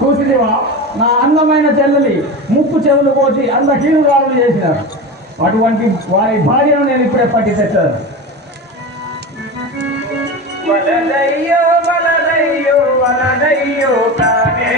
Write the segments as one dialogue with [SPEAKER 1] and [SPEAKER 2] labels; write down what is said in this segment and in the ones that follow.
[SPEAKER 1] చూసిదివా నా అందమైన చెల్లెలి ముక్కు చెవులు కోసి అంత హీనురాలు చేసినారు. అటువంటి వారి భార్యను నేను ఇప్పుడే పట్టి తెచ్చాను.
[SPEAKER 2] వలదయ్యో వలదయ్యో వలదయ్యో కానే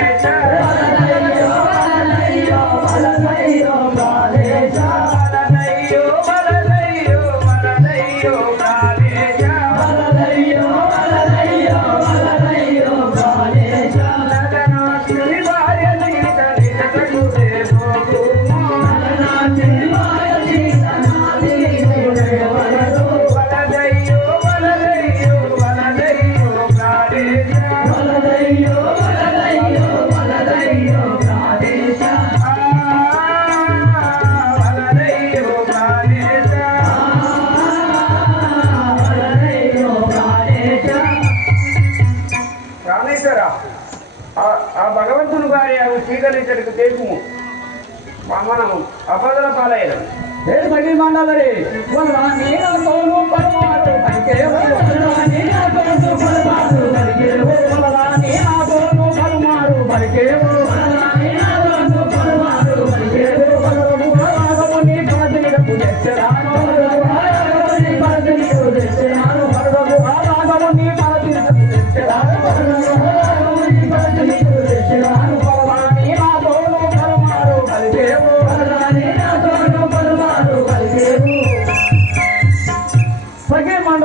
[SPEAKER 2] కార్యాలు స్వీకరించడానికి తెలుపుము మనం అపదల పాలయ్యాం
[SPEAKER 1] ఏడు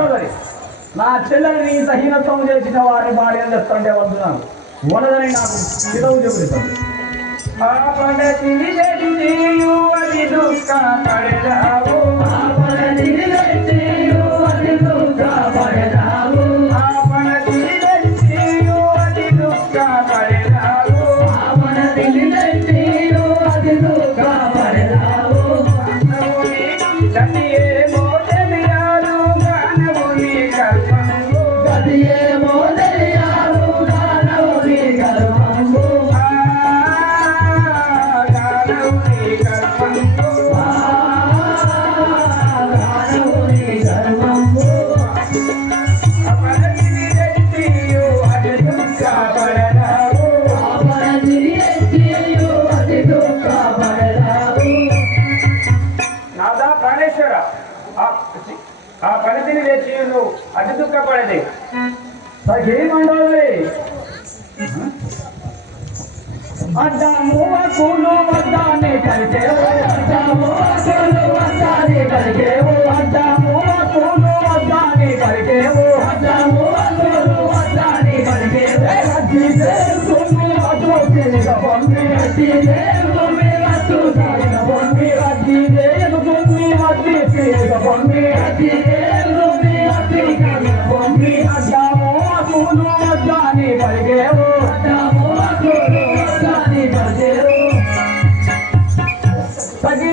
[SPEAKER 1] సఖీ నా చెల్లెని సహీనత్వం చేసిన వారిని భార్య చెప్తుంటే వద్దున్నాను వలదని నాకు చిరవు చెబుతాను
[SPEAKER 2] ఆ పనితిని తెచ్చి నువ్వు అతి దుఃఖపడది.
[SPEAKER 1] సఖీ మండలి అడ్డము అక్కులు వద్దాన్ని కలిగేవు అడ్డము అక్కులు వద్దాన్ని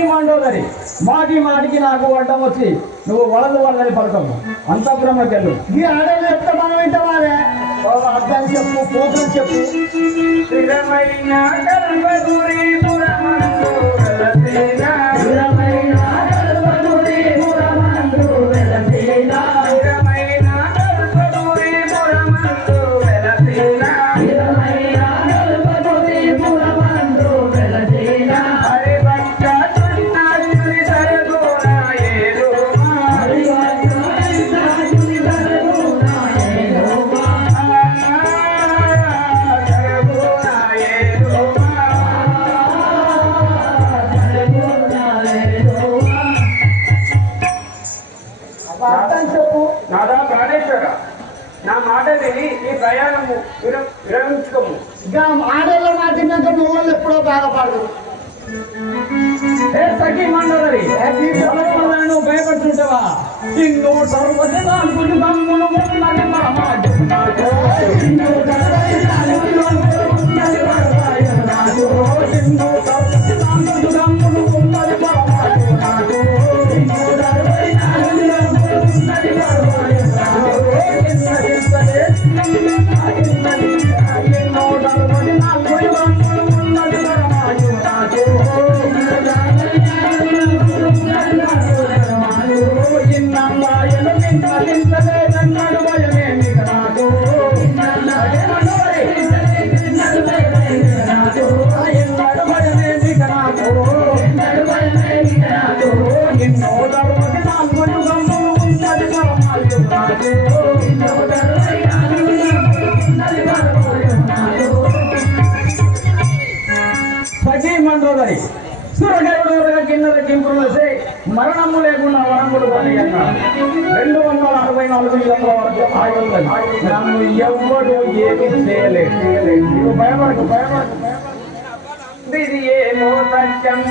[SPEAKER 1] మండోదరి మాటి మాటికి నాకు అడ్డం వచ్చి నువ్వు వలదు వల్లని పలకము అంత బ్రహ్మకెళ్ళు ఈ ఆడలు చెప్తే మనం వింటవారే అర్థం చెప్పు పోకలు చెప్పు. అర్థం చెప్పు.
[SPEAKER 2] నాదా ప్రాణేశ్వర. నా మాట విని ఈ ప్రయాణము విర- విరమించుకోము.
[SPEAKER 1] ఇక ఆడల్లో మాటినాక నువ్వు ఎప్పుడో బాధపడదు ఏ సఖీ మండలి నువ్వు భయపడుతుంటావా? ఉన్నది ఉన్నది మండోదరి సూరగౌడ కిందల కింపులసే మరణము లేకుండా వరములు కలిగట రెండు వందల అరవై నాలుగు ఇళ్ళ వరకు ఆయుధం నన్ను ఎవ్వడు ఏమి చేయలేదు. భయపడకు భయపడకు
[SPEAKER 2] ఇది ఏమో సత్యం.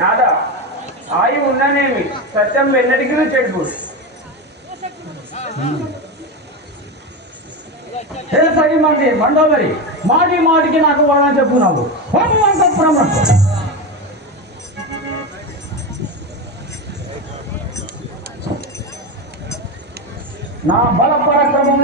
[SPEAKER 2] నాదా ఆయు ఉన్ననేమి? సత్యం వెన్నటికి చెడుపు
[SPEAKER 1] సరి మంది మండోదరి మాటి మాటికి నాకు వరణ చెప్పు నాకు నా బల పరాక్రమం